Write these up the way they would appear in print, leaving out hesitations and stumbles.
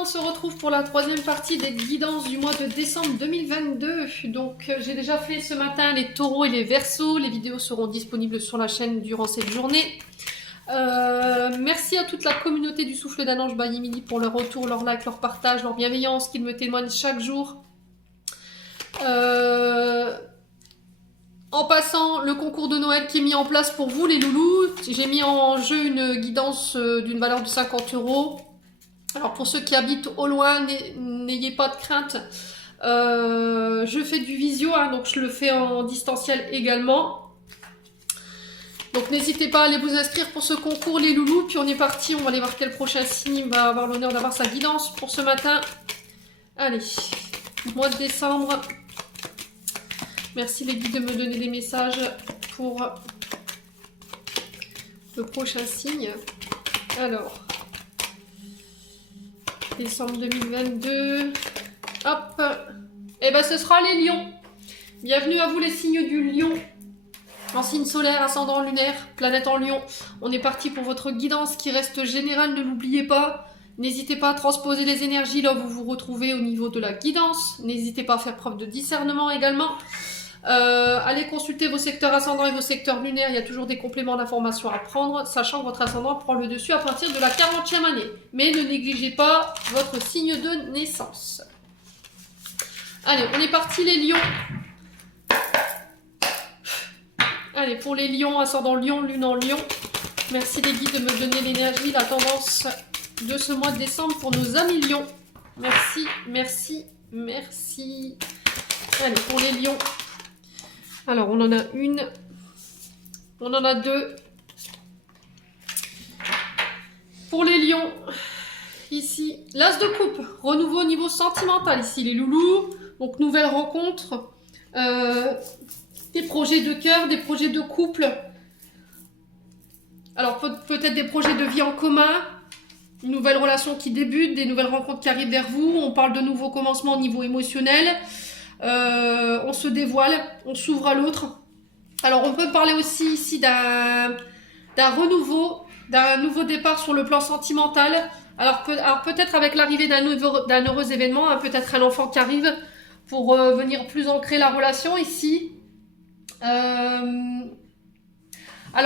on se retrouve pour la troisième partie des guidances du mois de décembre 2022. Donc j'ai déjà fait ce matin les taureaux et les verseaux. Les vidéos seront disponibles sur la chaîne durant cette journée. Merci à toute la communauté du Souffle d'un Ange by Emily pour leur retour, leur like, leur partage, leur bienveillance qu'ils me témoignent chaque jour. En passant, le concours de Noël qui est mis en place pour vous les loulous, j'ai mis en jeu une guidance d'une valeur de 50 €. Alors pour ceux qui habitent au loin, n'ayez pas de crainte. Je fais du visio, hein, donc je le fais en distanciel également. Donc n'hésitez pas à aller vous inscrire pour ce concours les loulous. Puis on est parti, on va aller voir quel prochain signe va avoir l'honneur d'avoir sa guidance pour ce matin. Allez, mois de décembre. Merci les guides de me donner des messages pour le prochain signe. Alors, décembre 2022. Hop. Et ben ce sera les lions. Bienvenue à vous les signes du lion. En signe solaire, ascendant lunaire, planète en lion. On est parti pour votre guidance qui reste générale, ne l'oubliez pas. N'hésitez pas à transposer les énergies là où vous vous retrouvez au niveau de la guidance. N'hésitez pas à faire preuve de discernement également. Allez consulter vos secteurs ascendants et vos secteurs lunaires, il y a toujours des compléments d'informations à prendre, sachant que votre ascendant prend le dessus à partir de la 40e année. Mais ne négligez pas votre signe de naissance. Allez, on est parti les lions. Allez, pour les lions, ascendant lion, lune en lion. Merci les guides de me donner l'énergie, la tendance de ce mois de décembre pour nos amis lions. Merci, merci, merci. Allez, pour les lions. Alors, on en a une, on en a deux. Pour les lions, ici, l'as de coupe, renouveau au niveau sentimental, ici les loulous, donc nouvelle rencontre, des projets de cœur, des projets de couple. Alors, peut-être des projets de vie en commun, une nouvelle relation qui débute, des nouvelles rencontres qui arrivent vers vous, on parle de nouveaux commencements au niveau émotionnel. On se dévoile, on s'ouvre à l'autre. Alors on peut parler aussi ici d'un renouveau, d'un nouveau départ sur le plan sentimental. Alors peut-être avec l'arrivée d'un heureux événement, hein, peut-être un enfant qui arrive pour venir plus ancrer la relation ici. Alors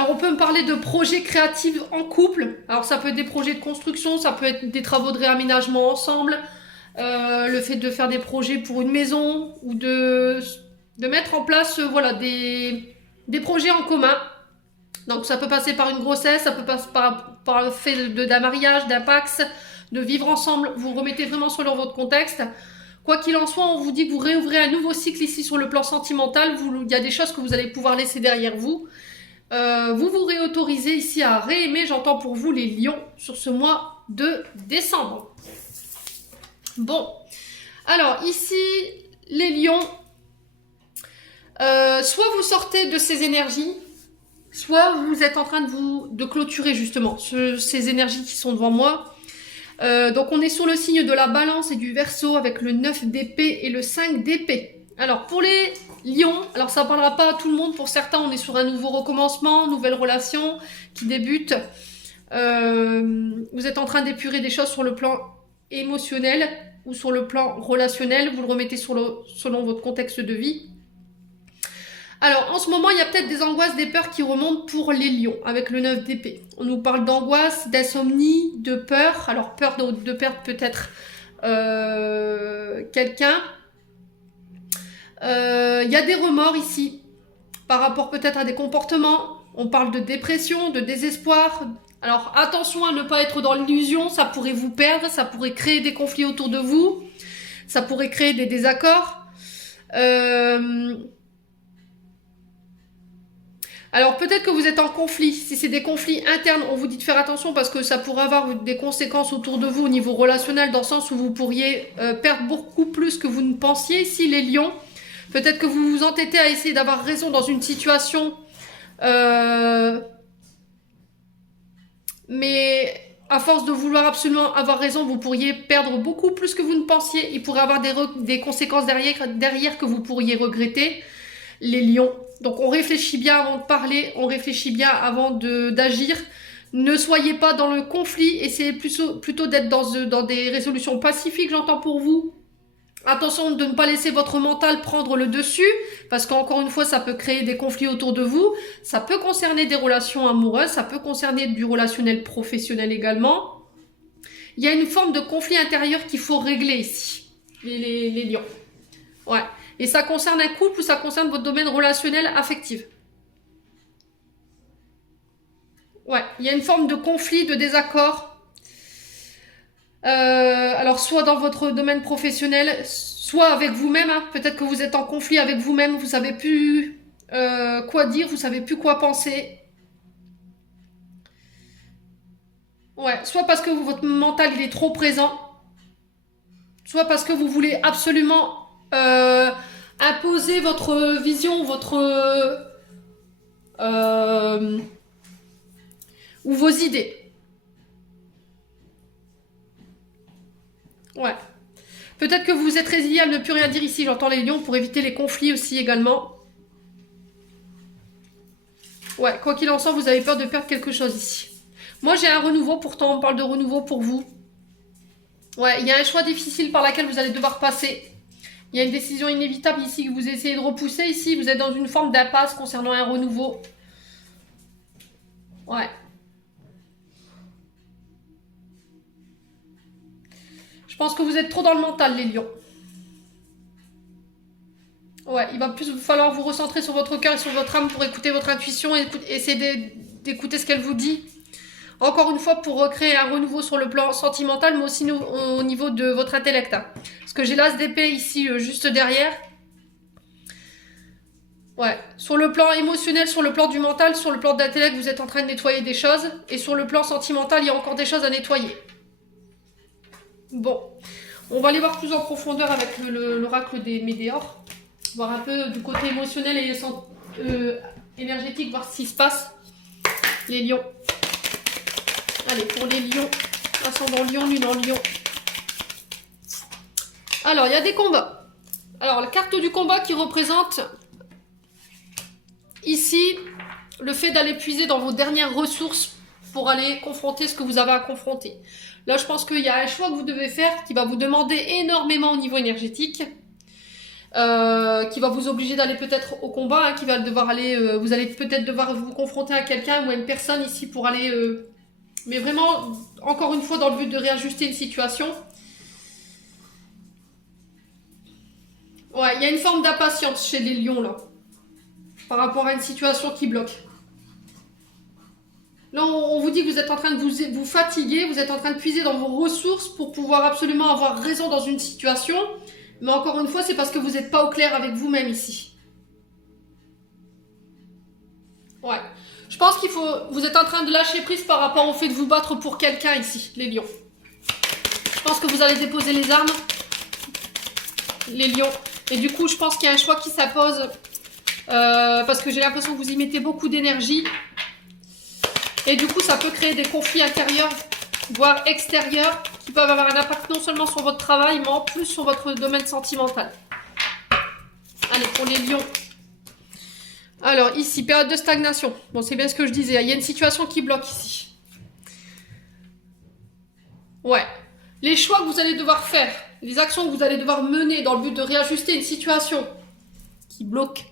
on peut me parler de projets créatifs en couple. Alors ça peut être des projets de construction, ça peut être des travaux de réaménagement ensemble. Le fait de faire des projets pour une maison ou de mettre en place voilà, des projets en commun. Donc ça peut passer par une grossesse, ça peut passer par le fait d'un mariage, d'un pax, de vivre ensemble. Vous remettez vraiment selon votre contexte. Quoi qu'il en soit, on vous dit que vous réouvrez un nouveau cycle ici sur le plan sentimental. Il y a des choses que vous allez pouvoir laisser derrière vous. Vous vous réautorisez ici à réaimer, j'entends pour vous les lions, sur ce mois de décembre. Bon, alors ici, les lions, soit vous sortez de ces énergies, soit vous êtes en train de clôturer justement ces énergies qui sont devant moi. Donc on est sur le signe de la balance et du verseau avec le 9 d'épée et le 5 d'épée. Alors pour les lions, alors ça ne parlera pas à tout le monde, pour certains on est sur un nouveau recommencement, nouvelle relation qui débute. Vous êtes en train d'épurer des choses sur le plan émotionnel ou sur le plan relationnel, vous le remettez selon votre contexte de vie. Alors en ce moment il y a peut-être des angoisses, des peurs qui remontent pour les lions avec le 9 d'épée. On nous parle d'angoisse, d'insomnie, de peur. Alors peur de perdre peut-être quelqu'un. Il y a des remords ici par rapport peut-être à des comportements. On parle de dépression, de désespoir. Alors attention à ne pas être dans l'illusion, ça pourrait vous perdre, ça pourrait créer des conflits autour de vous, ça pourrait créer des désaccords. Alors peut-être que vous êtes en conflit, si c'est des conflits internes, on vous dit de faire attention parce que ça pourrait avoir des conséquences autour de vous au niveau relationnel, dans le sens où vous pourriez perdre beaucoup plus que vous ne pensiez ici les lions. Peut-être que vous vous entêtez à essayer d'avoir raison dans une situation... mais à force de vouloir absolument avoir raison, vous pourriez perdre beaucoup plus que vous ne pensiez. Il pourrait y avoir des conséquences derrière que vous pourriez regretter, les lions. Donc on réfléchit bien avant de parler, on réfléchit bien avant d'agir. Ne soyez pas dans le conflit, essayez plutôt d'être dans des résolutions pacifiques, j'entends pour vous. Attention de ne pas laisser votre mental prendre le dessus, parce qu'encore une fois, ça peut créer des conflits autour de vous. Ça peut concerner des relations amoureuses, ça peut concerner du relationnel professionnel également. Il y a une forme de conflit intérieur qu'il faut régler ici, les lions. Ouais. Et ça concerne un couple ou ça concerne votre domaine relationnel affectif. Ouais, il y a une forme de conflit, de désaccord. Alors, soit dans votre domaine professionnel, soit avec vous-même. Hein. Peut-être que vous êtes en conflit avec vous-même, vous savez plus quoi dire, vous savez plus quoi penser. Ouais, soit parce que votre mental il est trop présent, soit parce que vous voulez absolument imposer votre vision, ou vos idées. Ouais. Peut-être que vous êtes résilié à ne plus rien dire ici, j'entends les lions, pour éviter les conflits aussi également. Ouais, quoi qu'il en soit, vous avez peur de perdre quelque chose ici. Moi, j'ai un renouveau, pourtant on parle de renouveau pour vous. Ouais, il y a un choix difficile par lequel vous allez devoir passer. Il y a une décision inévitable ici que vous essayez de repousser. Ici, vous êtes dans une forme d'impasse concernant un renouveau. Ouais. Je pense que vous êtes trop dans le mental, les lions. Ouais, il va plus falloir vous recentrer sur votre cœur et sur votre âme pour écouter votre intuition et essayer d'écouter ce qu'elle vous dit. Encore une fois, pour recréer un renouveau sur le plan sentimental, mais aussi au niveau de votre intellect. Hein. Parce que j'ai l'as d'épée ici, juste derrière. Ouais, sur le plan émotionnel, sur le plan du mental, sur le plan de l'intellect, vous êtes en train de nettoyer des choses. Et sur le plan sentimental, il y a encore des choses à nettoyer. Bon, on va aller voir plus en profondeur avec l'oracle des météores. Voir un peu du côté émotionnel et énergétique, voir ce qui se passe. Les lions. Allez, pour les lions, ascendant lion, lune en lion. Alors, il y a des combats. Alors, la carte du combat qui représente ici le fait d'aller puiser dans vos dernières ressources pour aller confronter ce que vous avez à confronter. Là, je pense qu'il y a un choix que vous devez faire qui va vous demander énormément au niveau énergétique. Qui va vous obliger d'aller peut-être au combat, hein, qui va devoir aller, vous allez peut-être devoir vous confronter à quelqu'un ou à une personne ici pour aller... mais vraiment, encore une fois, dans le but de réajuster une situation. Ouais, il y a une forme d'impatience chez les lions, là. Par rapport à une situation qui bloque. Là, on vous dit que vous êtes en train de vous fatiguer, vous êtes en train de puiser dans vos ressources pour pouvoir absolument avoir raison dans une situation. Mais encore une fois, c'est parce que vous n'êtes pas au clair avec vous-même ici. Ouais. Je pense qu'il faut... Vous êtes en train de lâcher prise par rapport au fait de vous battre pour quelqu'un ici, les lions. Je pense que vous allez déposer les armes, les lions. Et du coup, je pense qu'il y a un choix qui s'impose. Parce que j'ai l'impression que vous y mettez beaucoup d'énergie. Et du coup, ça peut créer des conflits intérieurs, voire extérieurs, qui peuvent avoir un impact non seulement sur votre travail, mais en plus sur votre domaine sentimental. Allez, pour les lions. Alors, ici, période de stagnation. Bon, c'est bien ce que je disais. Il y a une situation qui bloque ici. Ouais. Les choix que vous allez devoir faire, les actions que vous allez devoir mener dans le but de réajuster une situation qui bloque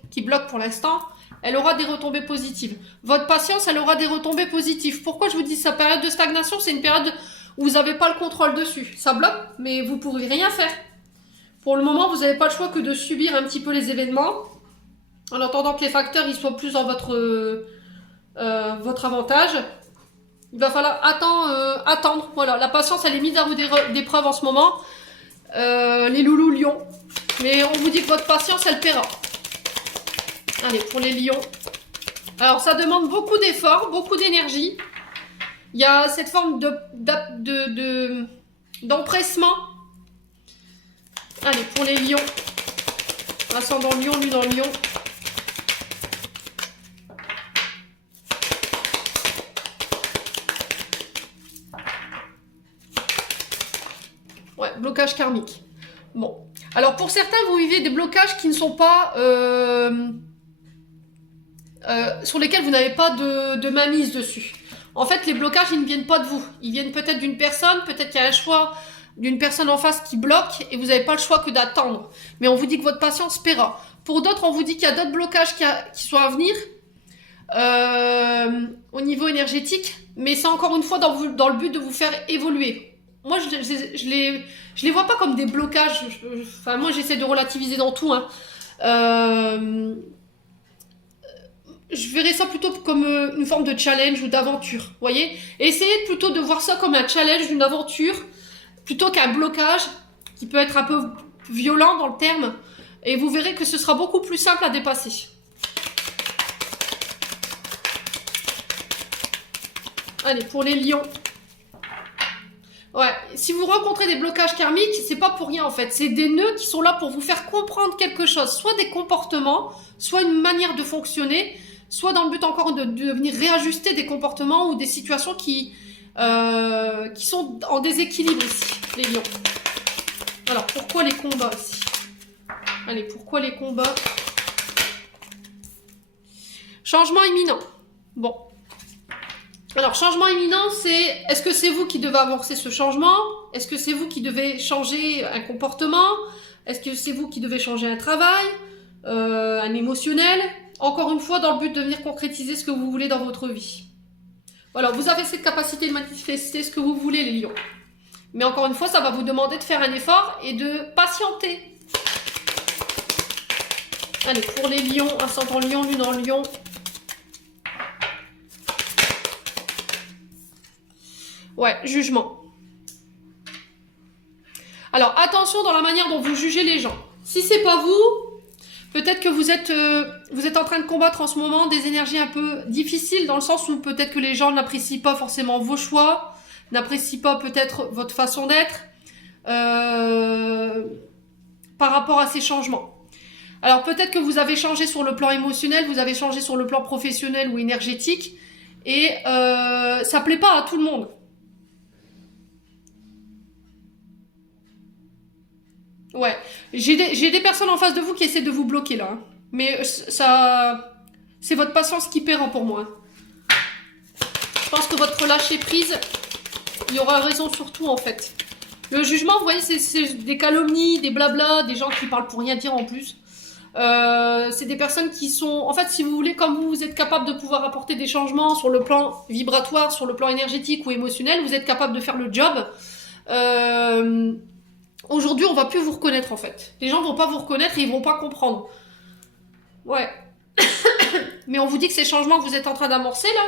pour l'instant, elle aura des retombées positives. Votre patience, elle aura des retombées positives. Pourquoi je vous dis ça? Période de stagnation, c'est une période où vous n'avez pas le contrôle dessus. Ça bloque, mais vous ne pourrez rien faire. Pour le moment, vous n'avez pas le choix que de subir un petit peu les événements, en attendant que les facteurs ils soient plus en votre avantage. Il va falloir attendre. Voilà, la patience, elle est mise à rude épreuve en ce moment. Les loulous lions. Mais on vous dit que votre patience, elle paiera. Allez, pour les lions. Alors, ça demande beaucoup d'efforts, beaucoup d'énergie. Il y a cette forme d'empressement. Allez, pour les lions. Ascendant lion, lune en lion. Ouais, blocage karmique. Bon. Alors, pour certains, vous vivez des blocages qui ne sont pas... sur lesquels vous n'avez pas de mainmise dessus. En fait, les blocages, ils ne viennent pas de vous. Ils viennent peut-être d'une personne, peut-être qu'il y a un choix d'une personne en face qui bloque et vous n'avez pas le choix que d'attendre. Mais on vous dit que votre patience paiera. Pour d'autres, on vous dit qu'il y a d'autres blocages qui sont à venir au niveau énergétique, mais c'est encore une fois dans le but de vous faire évoluer. Moi, je les vois pas comme des blocages. Enfin, moi, j'essaie de relativiser dans tout. Hein. Je verrais ça plutôt comme une forme de challenge ou d'aventure, vous voyez. Et essayez plutôt de voir ça comme un challenge, une aventure, plutôt qu'un blocage qui peut être un peu violent dans le terme. Et vous verrez que ce sera beaucoup plus simple à dépasser. Allez, pour les lions. Ouais, si vous rencontrez des blocages karmiques, c'est pas pour rien en fait. C'est des nœuds qui sont là pour vous faire comprendre quelque chose. Soit des comportements, soit une manière de fonctionner, soit dans le but encore de venir réajuster des comportements ou des situations qui sont en déséquilibre ici, les lions. Alors, pourquoi les combats ici? Allez, pourquoi les combats? Changement imminent. Bon. Alors, changement imminent, c'est... Est-ce que c'est vous qui devez amorcer ce changement? Est-ce que c'est vous qui devez changer un comportement? Est-ce que c'est vous qui devez changer un travail? Un émotionnel? Encore une fois, dans le but de venir concrétiser ce que vous voulez dans votre vie. Voilà, vous avez cette capacité de manifester ce que vous voulez, les lions. Mais encore une fois, ça va vous demander de faire un effort et de patienter. Allez, pour les lions, ascendant lion, lune en lion. Ouais, jugement. Alors, attention dans la manière dont vous jugez les gens. Si c'est pas vous, peut-être que vous êtes en train de combattre en ce moment des énergies un peu difficiles, dans le sens où peut-être que les gens n'apprécient pas forcément vos choix, n'apprécient pas peut-être votre façon d'être par rapport à ces changements. Alors, peut-être que vous avez changé sur le plan émotionnel, vous avez changé sur le plan professionnel ou énergétique, et ça plaît pas à tout le monde. Ouais, j'ai des personnes en face de vous qui essaient de vous bloquer là. Hein. Mais ça, c'est votre patience qui paiera pour moi. Hein. Je pense que votre lâcher prise, il y aura raison sur tout en fait. Le jugement, vous voyez, c'est des calomnies, des blabla, des gens qui parlent pour rien dire en plus. C'est des personnes qui sont... En fait, si vous voulez, comme vous êtes capable de pouvoir apporter des changements sur le plan vibratoire, sur le plan énergétique ou émotionnel, vous êtes capable de faire le job. Aujourd'hui, on va plus vous reconnaître en fait. Les gens vont pas vous reconnaître et ils vont pas comprendre. Ouais. Mais on vous dit que ces changements que vous êtes en train d'amorcer là,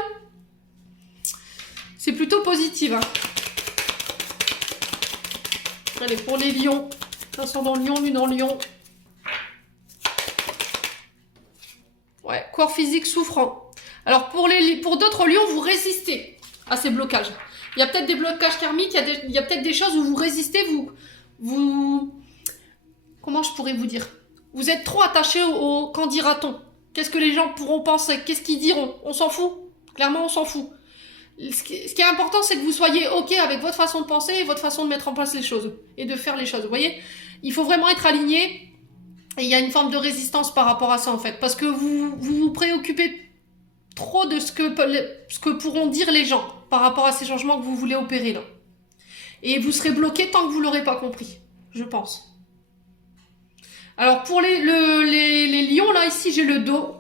c'est plutôt positif. Hein. Allez, pour les lions. Ascendant lion, lune en lion. Ouais, corps physique souffrant. Alors pour d'autres lions, vous résistez à ces blocages. Il y a peut-être des blocages karmiques, il y a peut-être des choses où vous résistez, comment je pourrais vous dire? Vous êtes trop attaché au qu'en dira-t-on? Qu'est-ce que les gens pourront penser? Qu'est-ce qu'ils diront? On s'en fout. Clairement, on s'en fout. Ce qui est important, c'est que vous soyez OK avec votre façon de penser et votre façon de mettre en place les choses et de faire les choses. Vous voyez? Il faut vraiment être aligné et il y a une forme de résistance par rapport à ça en fait. Parce que vous préoccupez trop de ce que pourront dire les gens par rapport à ces changements que vous voulez opérer là. Et vous serez bloqué tant que vous ne l'aurez pas compris, je pense. Alors pour les lions, là, ici, j'ai le dos.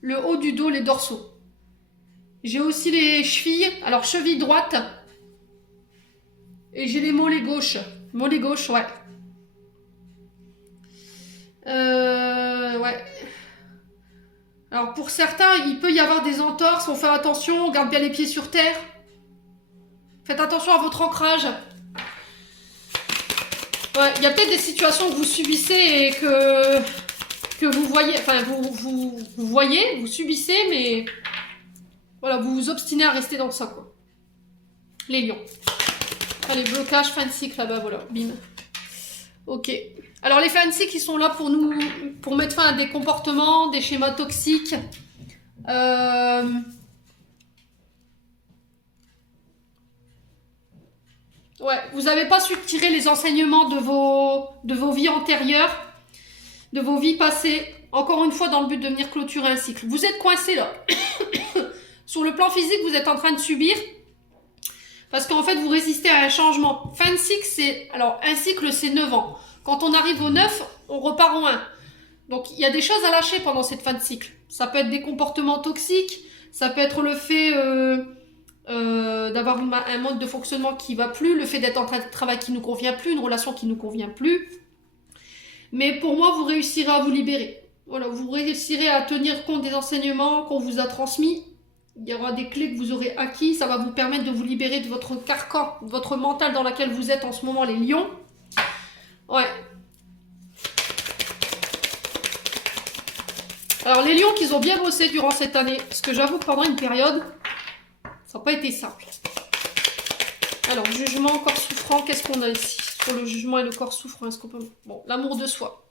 Le haut du dos, les dorsaux. J'ai aussi les chevilles. Alors, cheville droite. Et j'ai les mollets gauche. Mollets gauche, ouais. Ouais. Alors, pour certains, il peut y avoir des entorses. On fait attention, on garde bien les pieds sur terre. Faites attention à votre ancrage. Ouais, il y a peut-être des situations que vous subissez et que vous voyez, enfin vous voyez, vous subissez, mais voilà, vous vous obstinez à rester dans ça, quoi. Les lions. Allez, blocage, fin de cycle là-bas, voilà, bim. Ok. Alors les fins de cycle, ils sont là pour mettre fin à des comportements, des schémas toxiques. Ouais, vous n'avez pas su tirer les enseignements de vos vies antérieures, de vos vies passées, encore une fois dans le but de venir clôturer un cycle. Vous êtes coincé là. Sur le plan physique, vous êtes en train de subir. Parce qu'en fait, vous résistez à un changement. Fin de cycle, c'est... Alors, un cycle, c'est 9 ans. Quand on arrive au 9, on repart au 1. Donc, il y a des choses à lâcher pendant cette fin de cycle. Ça peut être des comportements toxiques. Ça peut être le fait d'avoir un mode de fonctionnement qui va plus. Le fait d'être en train de travail qui nous convient plus. Une relation qui nous convient plus. Mais pour moi, vous réussirez à vous libérer. Voilà, vous réussirez à tenir compte des enseignements qu'on vous a transmis. Il y aura des clés que vous aurez acquis. Ça va vous permettre de vous libérer de votre carcan, de votre mental dans lequel vous êtes en ce moment, les lions. Ouais. Alors, les lions qu'ils ont bien bossé durant cette année. Parce que j'avoue que pendant une période, ça n'a pas été simple. Alors, jugement, corps souffrant, qu'est-ce qu'on a ici? Sur le jugement et le corps souffrant, est-ce qu'on peut... Bon, l'amour de soi.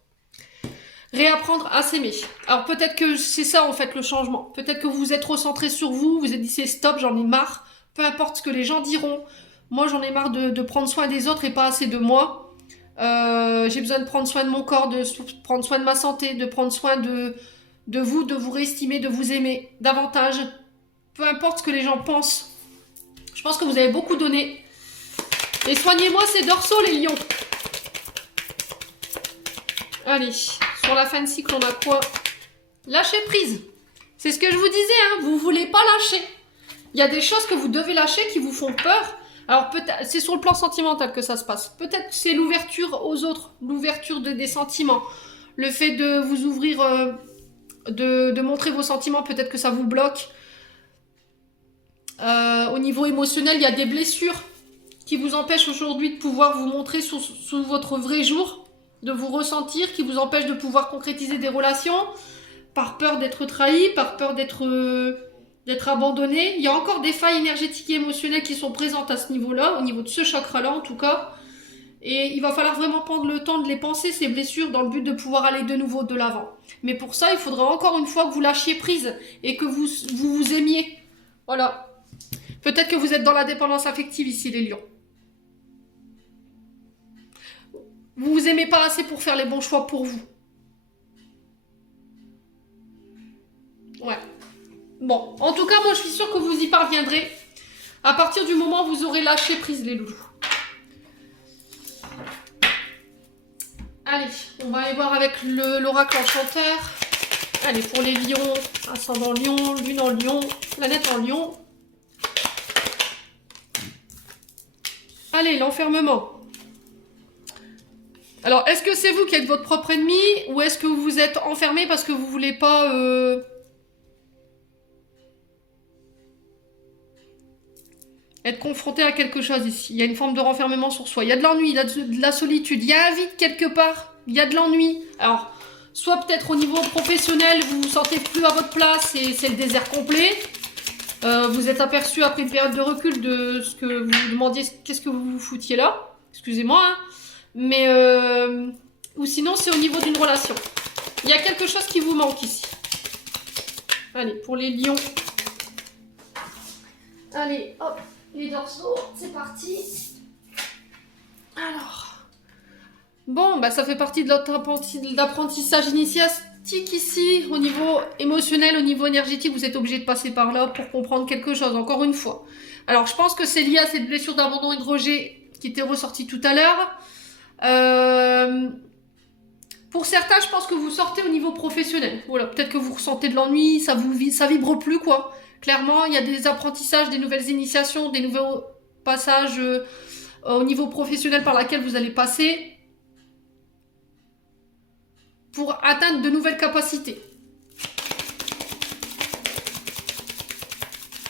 Réapprendre à s'aimer. Alors peut-être que c'est ça en fait le changement. Peut-être que vous vous êtes recentré sur vous, vous êtes dit c'est stop, j'en ai marre. Peu importe ce que les gens diront. Moi j'en ai marre de prendre soin des autres et pas assez de moi. J'ai besoin de prendre soin de mon corps, de prendre soin de ma santé, de prendre soin de vous, de vous réestimer, de vous aimer davantage. Peu importe ce que les gens pensent. Je pense que vous avez beaucoup donné. Et soignez-moi ces dorsaux les lions. Allez. Sur la fin de cycle, on a quoi? Lâcher prise. C'est ce que je vous disais, hein, vous voulez pas lâcher. Il y a des choses que vous devez lâcher qui vous font peur. Alors peut-être, c'est sur le plan sentimental que ça se passe. Peut-être que c'est l'ouverture aux autres, l'ouverture des sentiments. Le fait de vous ouvrir, de montrer vos sentiments, peut-être que ça vous bloque. Au niveau émotionnel, il y a des blessures qui vous empêchent aujourd'hui de pouvoir vous montrer sous votre vrai jour. De vous ressentir, qui vous empêche de pouvoir concrétiser des relations, par peur d'être trahi, par peur d'être abandonné. Il y a encore des failles énergétiques et émotionnelles qui sont présentes à ce niveau-là, au niveau de ce chakra-là en tout cas. Et il va falloir vraiment prendre le temps de les penser, ces blessures, dans le but de pouvoir aller de nouveau de l'avant. Mais pour ça, il faudra encore une fois que vous lâchiez prise et que vous aimiez. Voilà. Peut-être que vous êtes dans la dépendance affective ici, les lions. Vous vous aimez pas assez pour faire les bons choix pour vous. Ouais. Bon, en tout cas, moi, je suis sûre que vous y parviendrez. À partir du moment où vous aurez lâché prise, les loulous. Allez, on va aller voir avec l'oracle enchanteur. Allez, pour les lions, ascendant lion, lune en lion, planète en lion. Allez, l'enfermement. Alors, est-ce que c'est vous qui êtes votre propre ennemi ou est-ce que vous vous êtes enfermé parce que vous voulez pas être confronté à quelque chose ici? Il y a une forme de renfermement sur soi. Il y a de l'ennui, il y a de la solitude, il y a un vide quelque part, il y a de l'ennui. Alors, soit peut-être au niveau professionnel, vous vous sentez plus à votre place et c'est le désert complet. Vous êtes aperçu après une période de recul de ce que vous vous demandiez, qu'est-ce que vous vous foutiez là? Excusez-moi, hein. Mais, ou sinon, c'est au niveau d'une relation. Il y a quelque chose qui vous manque ici. Allez, pour les lions. Allez, hop, les dorsaux, c'est parti. Alors. Bon, bah ça fait partie de l'apprentissage initiatique ici. Au niveau émotionnel, au niveau énergétique, vous êtes obligé de passer par là pour comprendre quelque chose, encore une fois. Alors, je pense que c'est lié à cette blessure d'abandon et de rejet qui était ressortie tout à l'heure. Pour certains, je pense que vous sortez au niveau professionnel. Voilà, peut-être que vous ressentez de l'ennui, ça vibre plus, quoi. Clairement, il y a des apprentissages, des nouvelles initiations, des nouveaux passages au niveau professionnel par laquelle vous allez passer pour atteindre de nouvelles capacités.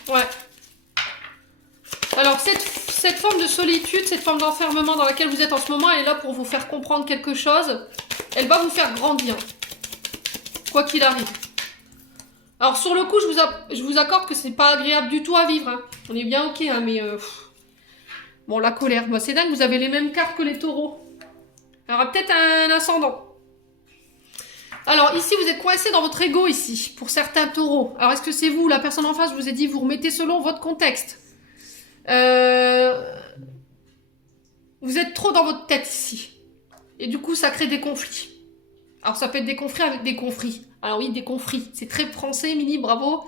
Ouais. Alors, cette forme de solitude, cette forme d'enfermement dans laquelle vous êtes en ce moment, elle est là pour vous faire comprendre quelque chose. Elle va vous faire grandir. Quoi qu'il arrive. Alors, sur le coup, je vous accorde que c'est pas agréable du tout à vivre. Hein. On est bien ok, hein, mais... Bon, la colère. Bah, c'est dingue, vous avez les mêmes cartes que les taureaux. Il y aura peut-être un ascendant. Alors, ici, vous êtes coincé dans votre ego, ici, pour certains taureaux. Alors, est-ce que c'est vous, la personne en face, je vous ai dit, vous remettez selon votre contexte. Vous êtes trop dans votre tête ici. Et du coup, ça crée des conflits. Alors, ça peut être des conflits avec des conflits. Alors oui, des conflits. C'est très français, Mini, bravo.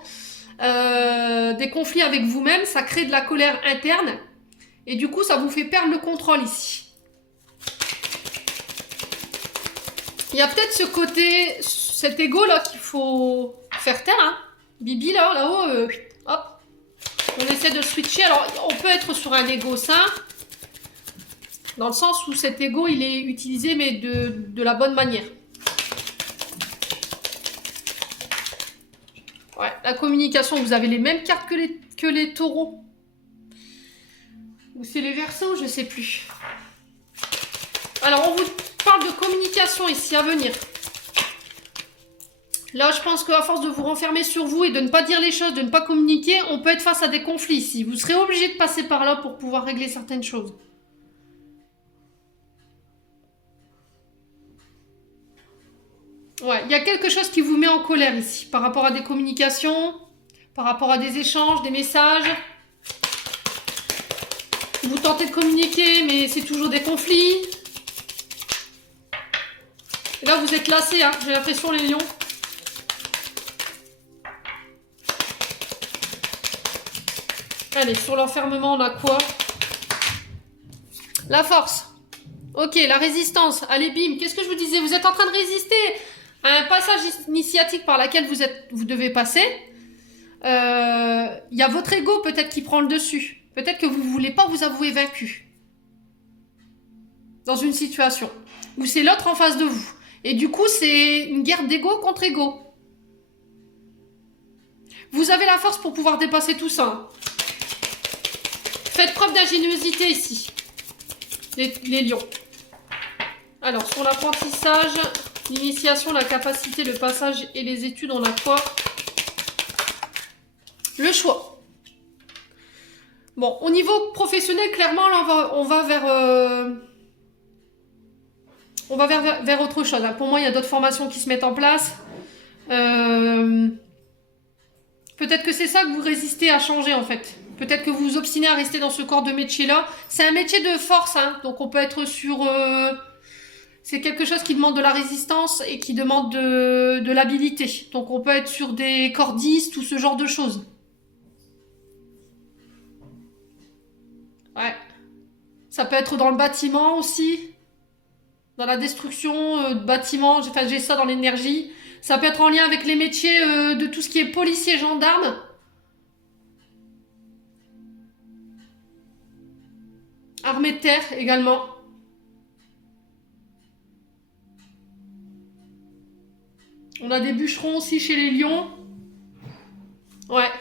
des conflits avec vous-même, ça crée de la colère interne. Et du coup, ça vous fait perdre le contrôle ici. Il y a peut-être ce côté, cet ego là qu'il faut faire taire. Hein. Bibi là-haut, hop. On essaie de switcher. Alors, on peut être sur un ego sain. Dans le sens où cet ego, il est utilisé, mais de la bonne manière. Ouais, la communication, vous avez les mêmes cartes que les taureaux. Ou c'est les verseaux, je sais plus. Alors, on vous parle de communication ici, à venir. Là, je pense qu'à force de vous renfermer sur vous et de ne pas dire les choses, de ne pas communiquer, on peut être face à des conflits ici. Vous serez obligé de passer par là pour pouvoir régler certaines choses. Ouais, il y a quelque chose qui vous met en colère ici, par rapport à des communications, par rapport à des échanges, des messages. Vous tentez de communiquer, mais c'est toujours des conflits. Et là, vous êtes lassés, hein, j'ai l'impression, les lions. Allez, sur l'enfermement, on a quoi? La force. Ok, la résistance. Allez, bim. Qu'est-ce que je vous disais? Vous êtes en train de résister à un passage initiatique par lequel vous devez passer. Il y a votre ego peut-être qui prend le dessus. Peut-être que vous ne voulez pas vous avouer vaincu. Dans une situation. Où c'est l'autre en face de vous. Et du coup, c'est une guerre d'ego contre ego. Vous avez la force pour pouvoir dépasser tout ça. Hein. Faites preuve d'ingéniosité ici. Les lions. Alors, sur l'apprentissage, l'initiation, la capacité, le passage et les études, on a quoi? Le choix. Bon, au niveau professionnel, clairement, là, on va vers autre chose. Hein. Pour moi, il y a d'autres formations qui se mettent en place. Peut-être que c'est ça que vous résistez à changer, en fait. Peut-être que vous vous obstinez à rester dans ce corps de métier-là. C'est un métier de force, hein. Donc on peut être sur... c'est quelque chose qui demande de la résistance et qui demande de l'habilité. Donc on peut être sur des cordistes ou ce genre de choses. Ouais. Ça peut être dans le bâtiment aussi. Dans la destruction de bâtiments. Enfin, j'ai ça dans l'énergie. Ça peut être en lien avec les métiers de tout ce qui est policier, gendarme. Armée de terre également. On a des bûcherons aussi chez les lions. Ouais.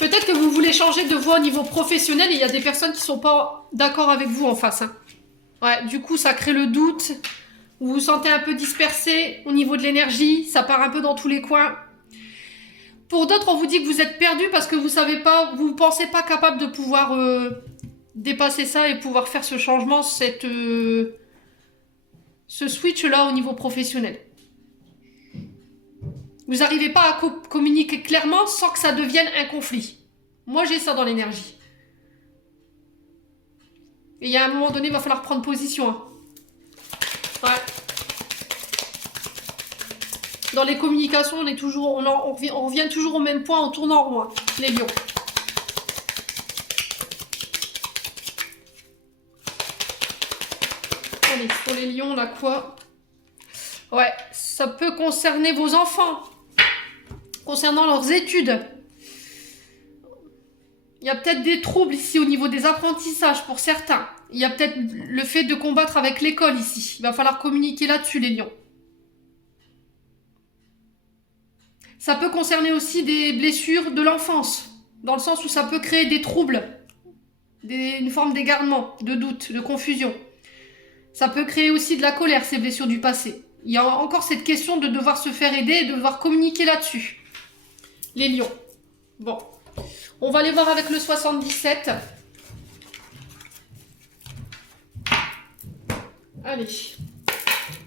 Peut-être que vous voulez changer de voie au niveau professionnel et il y a des personnes qui ne sont pas d'accord avec vous en face. Hein. Ouais, du coup, ça crée le doute. Vous vous sentez un peu dispersé au niveau de l'énergie. Ça part un peu dans tous les coins. Pour d'autres, on vous dit que vous êtes perdu parce que vous savez pas, vous ne pensez pas capable de pouvoir dépasser ça et pouvoir faire ce changement, ce switch-là au niveau professionnel. Vous n'arrivez pas à communiquer clairement sans que ça devienne un conflit. Moi, j'ai ça dans l'énergie. Et il y a un moment donné, il va falloir prendre position. Hein. Ouais. Dans les communications, on revient toujours au même point en tournant en rond, les lions. Allez, pour les lions, on a quoi? Ouais, ça peut concerner vos enfants. Concernant leurs études. Il y a peut-être des troubles ici au niveau des apprentissages pour certains. Il y a peut-être le fait de combattre avec l'école ici. Il va falloir communiquer là-dessus, les lions. Ça peut concerner aussi des blessures de l'enfance, dans le sens où ça peut créer des troubles, une forme d'égarement, de doute, de confusion. Ça peut créer aussi de la colère, ces blessures du passé. Il y a encore cette question de devoir se faire aider et de devoir communiquer là-dessus. Les lions. Bon, on va aller voir avec le 77. Allez,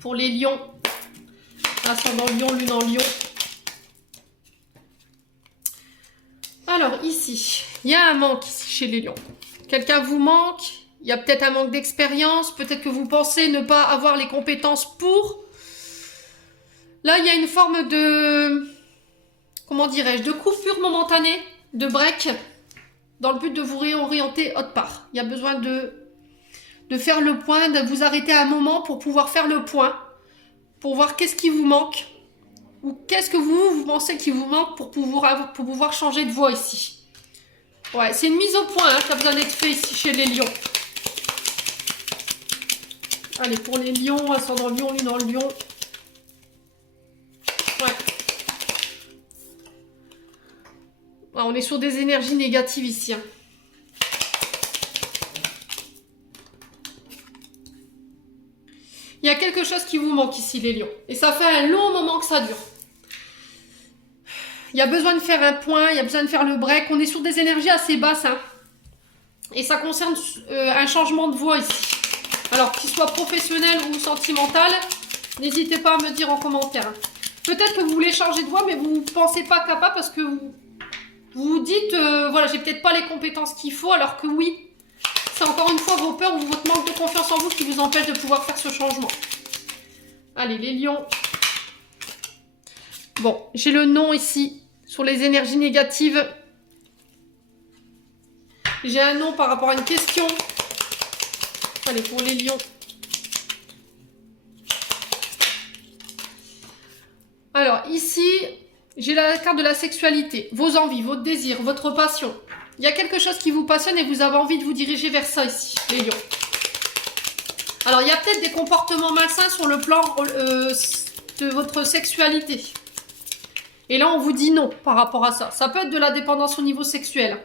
pour les lions, ascendant lion, lune en lion. Alors ici, il y a un manque ici chez les lions. Quelqu'un vous manque, il y a peut-être un manque d'expérience, peut-être que vous pensez ne pas avoir les compétences pour. Là, il y a une forme de comment dirais-je, de coupure momentanée, de break, dans le but de vous réorienter autre part. Il y a besoin de faire le point, de vous arrêter à un moment pour pouvoir faire le point, pour voir qu'est-ce qui vous manque, ou qu'est-ce que vous pensez qu'il vous manque pour pouvoir changer de voie ici. Ouais, c'est une mise au point qui a besoin d'être fait ici chez les lions. Allez, pour les lions, ascendant lion, lune en lion. Ouais. Ah, on est sur des énergies négatives ici. Hein. Il y a quelque chose qui vous manque ici, les lions. Et ça fait un long moment que ça dure. Il y a besoin de faire un point, il y a besoin de faire le break. On est sur des énergies assez basses. Hein. Et ça concerne un changement de voie ici. Alors, qu'il soit professionnel ou sentimental, n'hésitez pas à me dire en commentaire. Hein. Peut-être que vous voulez changer de voie, mais vous ne pensez pas capable parce que vous vous dites, voilà, j'ai peut-être pas les compétences qu'il faut, alors que oui, c'est encore une fois vos peurs ou votre manque de confiance en vous qui vous empêche de pouvoir faire ce changement. Allez, les lions. Bon, j'ai le nom ici, sur les énergies négatives. J'ai un nom par rapport à une question. Allez, pour les lions. Alors, ici, j'ai la carte de la sexualité. Vos envies, votre désir, votre passion. Il y a quelque chose qui vous passionne et vous avez envie de vous diriger vers ça ici, les lions. Alors, il y a peut-être des comportements malsains sur le plan de votre sexualité. Et là, on vous dit non par rapport à ça. Ça peut être de la dépendance au niveau sexuel.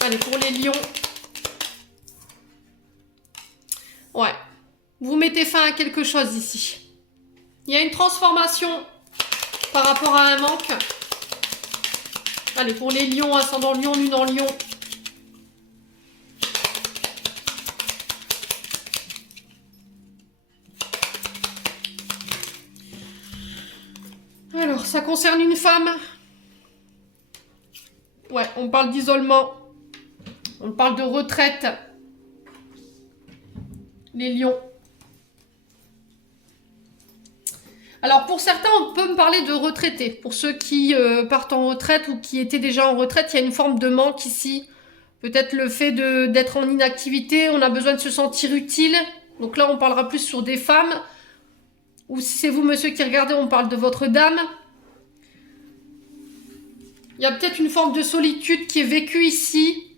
Allez, pour les lions. Ouais. Vous mettez fin à quelque chose ici. Il y a une transformation par rapport à un manque. Allez, pour les lions, ascendant lion, lune en lion. Alors, ça concerne une femme. Ouais, on parle d'isolement. On parle de retraite. Les lions. Alors, pour certains, on peut me parler de retraités. Pour ceux qui partent en retraite ou qui étaient déjà en retraite, il y a une forme de manque ici. Peut-être le fait d'être en inactivité, on a besoin de se sentir utile. Donc là, on parlera plus sur des femmes. Ou si c'est vous, monsieur, qui regardez, on parle de votre dame. Il y a peut-être une forme de solitude qui est vécue ici.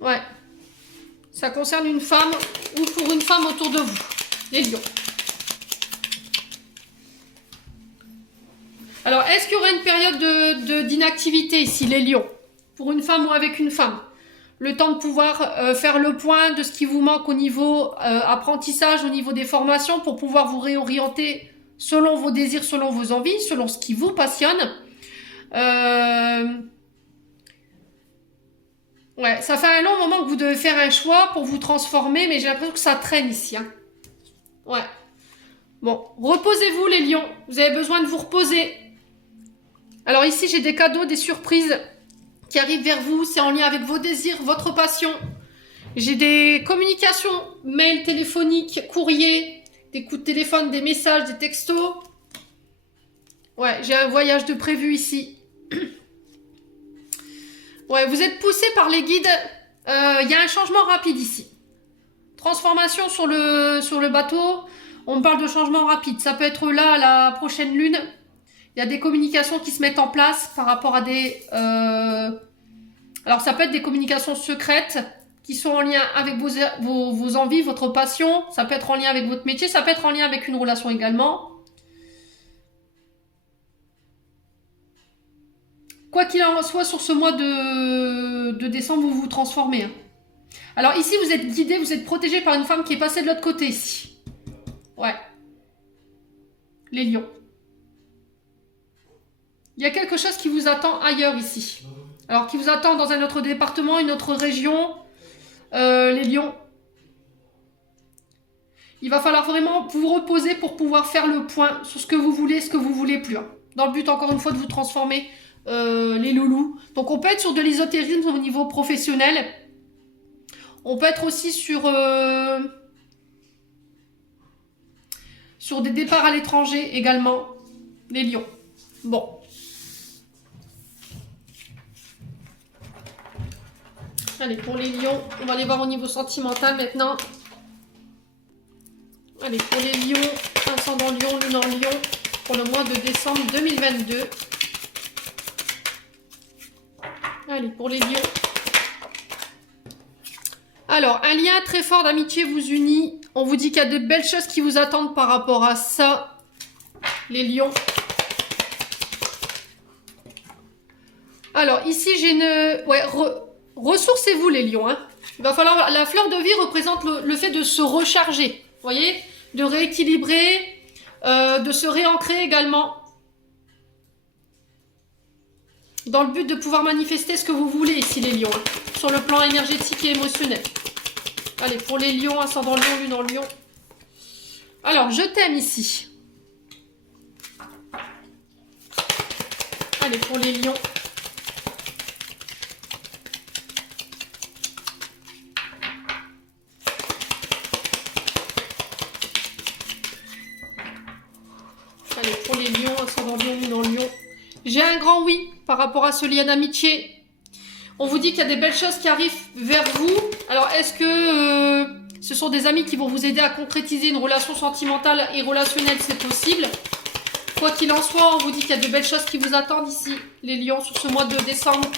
Ouais. Ça concerne une femme ou pour une femme autour de vous. Les lions. Alors, est-ce qu'il y aura une période d'inactivité ici, les lions? Pour une femme ou avec une femme? Le temps de pouvoir faire le point de ce qui vous manque au niveau apprentissage, au niveau des formations, pour pouvoir vous réorienter selon vos désirs, selon vos envies, selon ce qui vous passionne. Ouais, ça fait un long moment que vous devez faire un choix pour vous transformer, mais j'ai l'impression que ça traîne ici. Hein. Ouais. Bon, reposez-vous les lions. Vous avez besoin de vous reposer. Alors ici, j'ai des cadeaux, des surprises qui arrivent vers vous. C'est en lien avec vos désirs, votre passion. J'ai des communications, mails, téléphoniques, courriers, des coups de téléphone, des messages, des textos. Ouais, j'ai un voyage de prévu ici. Ouais, vous êtes poussé par les guides. Il y a un changement rapide ici. Transformation sur le bateau. On parle de changement rapide. Ça peut être là, à la prochaine lune. Il y a des communications qui se mettent en place par rapport à des... Alors, ça peut être des communications secrètes qui sont en lien avec vos envies, votre passion. Ça peut être en lien avec votre métier. Ça peut être en lien avec une relation également. Quoi qu'il en soit, sur ce mois de décembre, vous vous transformez. Hein. Alors ici, vous êtes guidé, vous êtes protégé par une femme qui est passée de l'autre côté ici. Ouais. Les lions. Il y a quelque chose qui vous attend ailleurs ici. Alors, qui vous attend dans un autre département, une autre région. Les lions. Il va falloir vraiment vous reposer pour pouvoir faire le point sur ce que vous voulez et ce que vous voulez plus. Hein. Dans le but, encore une fois, de vous transformer les loulous. Donc, on peut être sur de l'ésotérisme au niveau professionnel. On peut être aussi sur sur des départs à l'étranger également, les lions. Bon. Allez, pour les lions, on va aller voir au niveau sentimental maintenant. Allez, pour les lions, ascendant lion, lune en lion, pour le mois de décembre 2022. Allez, pour les lions. Alors, un lien très fort d'amitié vous unit. On vous dit qu'il y a de belles choses qui vous attendent par rapport à ça, les lions. Alors, ici, j'ai une... Ouais, ressourcez-vous, les lions. Hein. Il va falloir... La fleur de vie représente le fait de se recharger. Vous voyez? De rééquilibrer, de se réancrer également. Dans le but de pouvoir manifester ce que vous voulez ici, les lions. Hein, sur le plan énergétique et émotionnel. Allez, pour les lions, ascendant lion, lune en lion. Alors, je t'aime ici. Allez, pour les lions. Allez, pour les lions, ascendant lion, lune en lion. J'ai un grand oui par rapport à ce lien d'amitié. On vous dit qu'il y a des belles choses qui arrivent vers vous. Alors, est-ce que ce sont des amis qui vont vous aider à concrétiser une relation sentimentale et relationnelle? C'est possible. Quoi qu'il en soit, on vous dit qu'il y a de belles choses qui vous attendent ici, les lions, sur ce mois de décembre.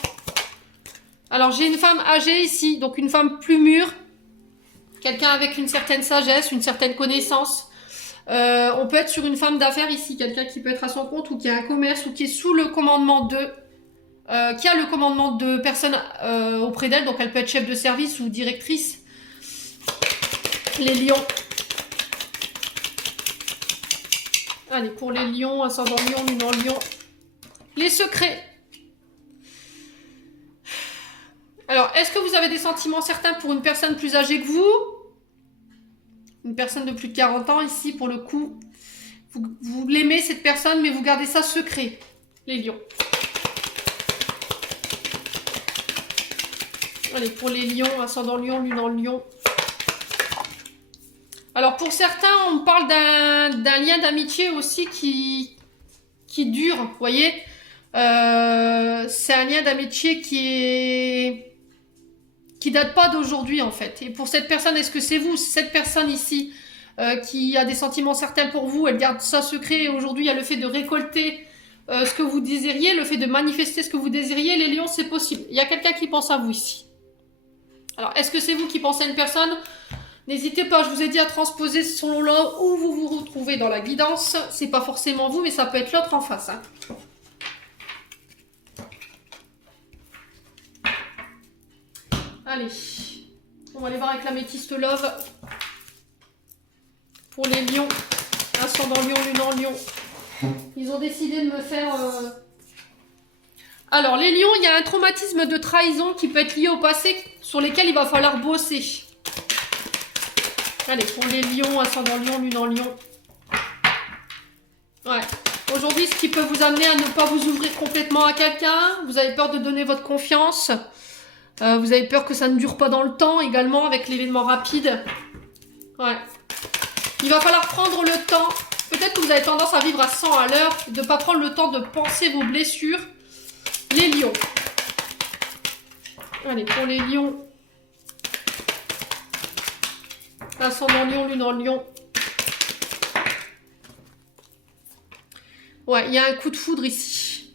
Alors, j'ai une femme âgée ici, donc une femme plus mûre. Quelqu'un avec une certaine sagesse, une certaine connaissance. On peut être sur une femme d'affaires ici, quelqu'un qui peut être à son compte ou qui a un commerce ou qui est sous le commandement de... qui a le commandement de personnes auprès d'elle, donc elle peut être chef de service ou directrice. Les lions. Allez, pour les lions, ascendant lion, lune en lion. Les secrets. Alors, est-ce que vous avez des sentiments certains pour une personne plus âgée que vous? Une personne de plus de 40 ans ici, pour le coup. Vous l'aimez, cette personne, mais vous gardez ça secret. Les lions. Allez, pour les lions, ascendant lion, lune en lion. Alors, pour certains, on parle d'un lien d'amitié aussi qui dure, vous voyez. C'est un lien d'amitié qui date pas d'aujourd'hui, en fait. Et pour cette personne, est-ce que c'est vous, cette personne ici, qui a des sentiments certains pour vous, elle garde ça secret, et aujourd'hui, il y a le fait de récolter ce que vous désiriez, le fait de manifester ce que vous désiriez, les lions, c'est possible. Il y a quelqu'un qui pense à vous ici. Alors, est-ce que c'est vous qui pensez à une personne? N'hésitez pas, je vous ai dit à transposer selon là où vous vous retrouvez dans la guidance. C'est pas forcément vous, mais ça peut être l'autre en face. Hein. Allez, on va aller voir avec l'améthyste love. Pour les lions, ascendant lion, lune en lion. Ils ont décidé de me faire... Alors, les lions, il y a un traumatisme de trahison qui peut être lié au passé, sur lesquels il va falloir bosser. Allez, pour les lions, ascendant lion, lune en lion. Ouais. Aujourd'hui, ce qui peut vous amener à ne pas vous ouvrir complètement à quelqu'un. Vous avez peur de donner votre confiance. Vous avez peur que ça ne dure pas dans le temps, également, avec l'événement rapide. Ouais. Il va falloir prendre le temps. Peut-être que vous avez tendance à vivre à 100 à l'heure, de ne pas prendre le temps de penser vos blessures. Les lions. Allez, pour les lions. Ascendant lion, lune en lion. Ouais, il y a un coup de foudre ici.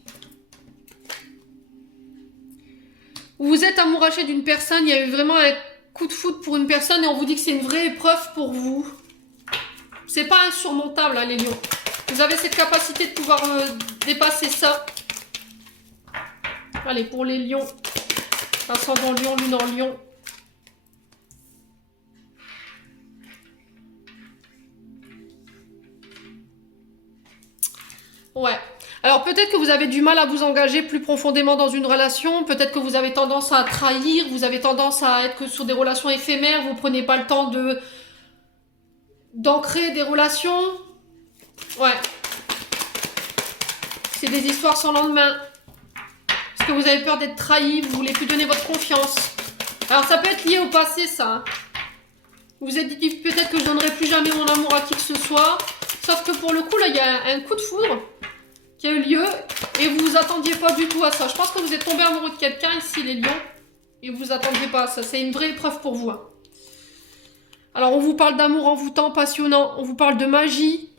Vous êtes amouraché d'une personne, il y a eu vraiment un coup de foudre pour une personne et on vous dit que c'est une vraie épreuve pour vous. C'est pas insurmontable, hein, les lions. Vous avez cette capacité de pouvoir dépasser ça. Allez, pour les lions. Ascendant lion, lune en lion. Ouais. Alors peut-être que vous avez du mal à vous engager plus profondément dans une relation. Peut-être que vous avez tendance à trahir. Vous avez tendance à être que sur des relations éphémères. Vous prenez pas le temps d'ancrer des relations. Ouais. C'est des histoires sans lendemain. Parce que vous avez peur d'être trahi. Vous voulez plus donner votre confiance. Alors ça peut être lié au passé, ça. Vous vous êtes dit peut-être que je donnerai plus jamais mon amour à qui que ce soit. Sauf que pour le coup, là, il y a un coup de foudre qui a eu lieu et vous vous attendiez pas du tout à ça. Je pense que vous êtes tombé amoureux de quelqu'un ici, les lions, et vous vous attendiez pas à ça. C'est une vraie épreuve pour vous. Hein. Alors, on vous parle d'amour envoûtant, passionnant, on vous parle de magie.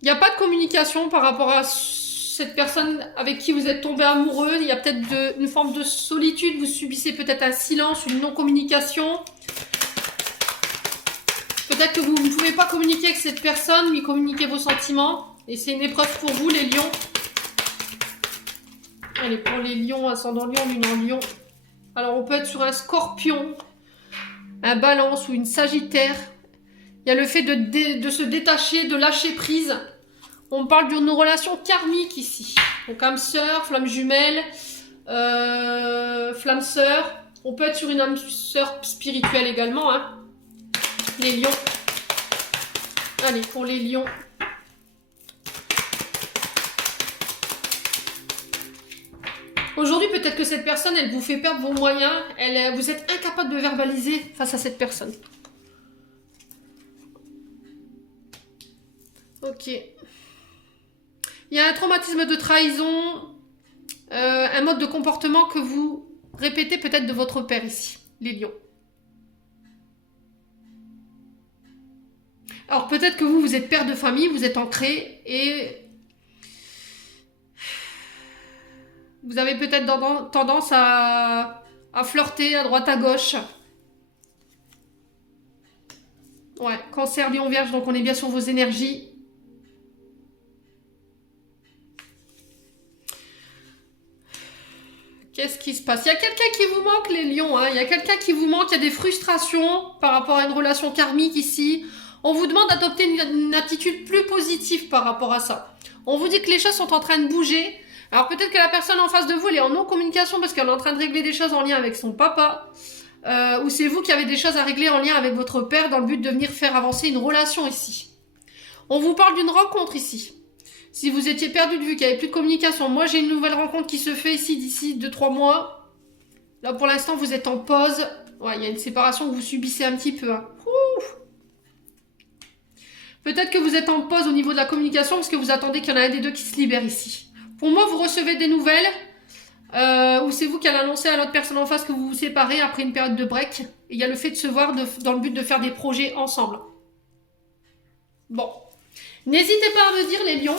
Il n'y a pas de communication par rapport à cette personne avec qui vous êtes tombé amoureux. Il y a peut-être une forme de solitude, vous subissez peut-être un silence, une non-communication. Peut-être que vous ne pouvez pas communiquer avec cette personne, lui communiquer vos sentiments. Et c'est une épreuve pour vous, les lions. Allez, pour les lions, ascendant lion, lune en lion. Alors, on peut être sur un scorpion, un balance ou une sagittaire. Il y a le fait de se détacher, de lâcher prise. On parle d'une relation karmique ici. Donc, âme sœur, flamme jumelle, flamme sœur. On peut être sur une âme sœur spirituelle également, hein. Les lions. Allez, pour les lions. Aujourd'hui, peut-être que cette personne, elle vous fait perdre vos moyens. Vous êtes incapable de verbaliser face à cette personne. Ok. Il y a un traumatisme de trahison, un mode de comportement que vous répétez peut-être de votre père ici, les lions. Alors peut-être que vous êtes père de famille, vous êtes ancré et vous avez peut-être tendance à flirter à droite à gauche. Ouais, cancer, lion, vierge, donc on est bien sur vos énergies. Qu'est-ce qui se passe? Il y a quelqu'un qui vous manque, les lions, hein. Il y a quelqu'un qui vous manque, il y a des frustrations par rapport à une relation karmique ici. On vous demande d'adopter une attitude plus positive par rapport à ça. On vous dit que les choses sont en train de bouger. Alors peut-être que la personne en face de vous, elle est en non-communication parce qu'elle est en train de régler des choses en lien avec son papa. Ou c'est vous qui avez des choses à régler en lien avec votre père dans le but de venir faire avancer une relation ici. On vous parle d'une rencontre ici. Si vous étiez perdu de vue, qu'il n'y avait plus de communication, moi j'ai une nouvelle rencontre qui se fait ici d'ici 2-3 mois. Là pour l'instant vous êtes en pause. Ouais, il y a une séparation que vous subissez un petit peu. Hein. Peut-être que vous êtes en pause au niveau de la communication parce que vous attendez qu'il y en a un des deux qui se libère ici. Pour moi, vous recevez des nouvelles ou c'est vous qui allez annoncer à l'autre personne en face que vous vous séparez après une période de break. Et il y a le fait de se voir dans le but de faire des projets ensemble. Bon. N'hésitez pas à me dire, les lions.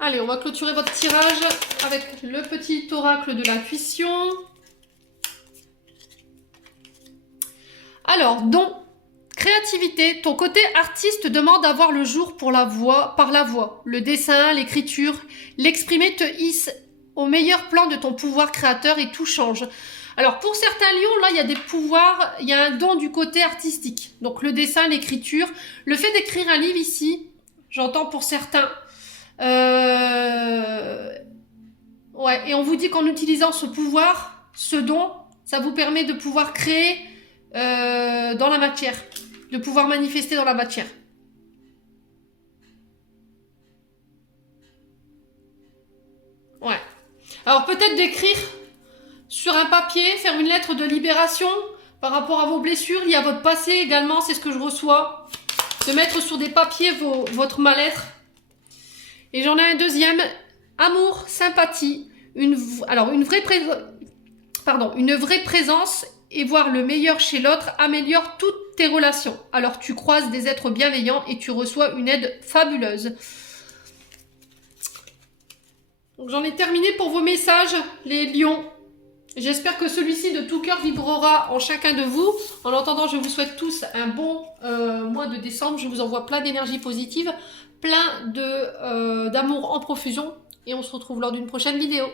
Allez, on va clôturer votre tirage avec le petit oracle de l'intuition. Alors, don, créativité, ton côté artiste demande à voir le jour par la voix. Le dessin, l'écriture, l'exprimer te hisse au meilleur plan de ton pouvoir créateur et tout change. Alors, pour certains lions, là, il y a des pouvoirs, il y a un don du côté artistique. Donc, le dessin, l'écriture, le fait d'écrire un livre ici, j'entends pour certains. Ouais, et on vous dit qu'en utilisant ce pouvoir, ce don, ça vous permet de pouvoir créer dans la matière, de pouvoir manifester dans la matière. Ouais. Alors peut-être d'écrire sur un papier, faire une lettre de libération par rapport à vos blessures, liées à votre passé également, c'est ce que je reçois. De mettre sur des papiers votre mal-être. Et j'en ai un deuxième, amour, sympathie, une vraie présence et voir le meilleur chez l'autre améliore toutes tes relations. Alors tu croises des êtres bienveillants et tu reçois une aide fabuleuse. Donc j'en ai terminé pour vos messages, les lions. J'espère que celui-ci de tout cœur vibrera en chacun de vous. En attendant, je vous souhaite tous un bon mois de décembre. Je vous envoie plein d'énergie positive, plein d'amour en profusion. Et on se retrouve lors d'une prochaine vidéo.